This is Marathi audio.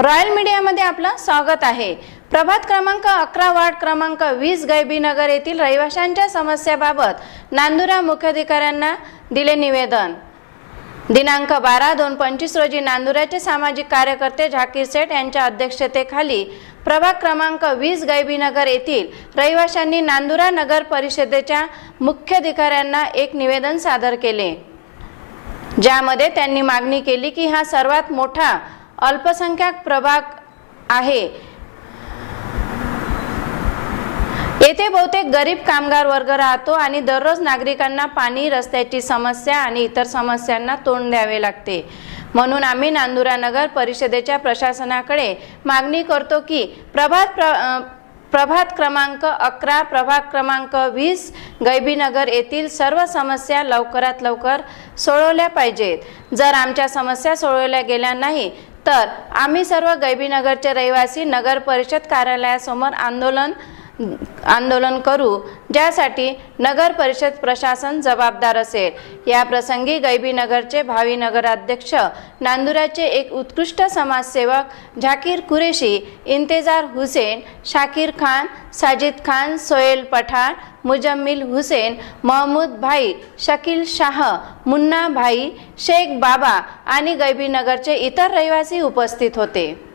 रॉयल मीडियामध्ये आपलं स्वागत आहे. प्रभात क्रमांक अकरा वार्ड क्रमांक वीस गैबीनगर येथील रहिवाशांच्या समस्याबाबत नांदुरा मुख्याधिकाऱ्यांना दिले निवेदन. दिनांक बारा दोन पंचवीस रोजी नांदुराचे सामाजिक कार्यकर्ते झाकीर सेठ यांच्या अध्यक्षतेखाली प्रभाग क्रमांक वीस गैबीनगर येथील रहिवाशांनी नांदुरा नगर परिषदेच्या मुख्याधिकाऱ्यांना एक निवेदन सादर केले. ज्यामध्ये त्यांनी मागणी केली की हा सर्वात मोठा अल्पसंख्याक प्रभाग आहे. येथे बहुतेक गरीब कामगार वर्ग राहतो आणि दररोज नागरिकांना पाणी रस्त्याची समस्या आणि इतर समस्यांना तोंड द्यावे लागते. म्हणून आम्ही नांदुरा नगर परिषदेच्या प्रशासनाकडे मागणी करतो की प्रभात प्र प्रभात क्रमांक अकरा प्रभाग क्रमांक वीस गैबीनगर येथील सर्व समस्या लवकरात लवकर सोडवल्या पाहिजेत. जर आमच्या समस्या सोडवल्या गेल्या नाही तर आम्ही सर्व गैबीनगरचे रहिवासी नगर परिषद कार्यालयासमोर आंदोलन आंदोलन करू ज्यासाठी नगर परिषद प्रशासन जबाबदार असेल. या प्रसंगी गैबीनगरचे भावी नगराध्यक्ष नांदुराचे एक उत्कृष्ट समाजसेवक झाकीर कुरेशी इंतेजार हुसेन शाकीर खान साजिद खान सोहेल पठाण मुजम्मिल हुसेन महमूद भाई शकील शाह मुन्ना भाई शेख बाबा आणि गैबीनगरचे इतर रहिवासी उपस्थित होते.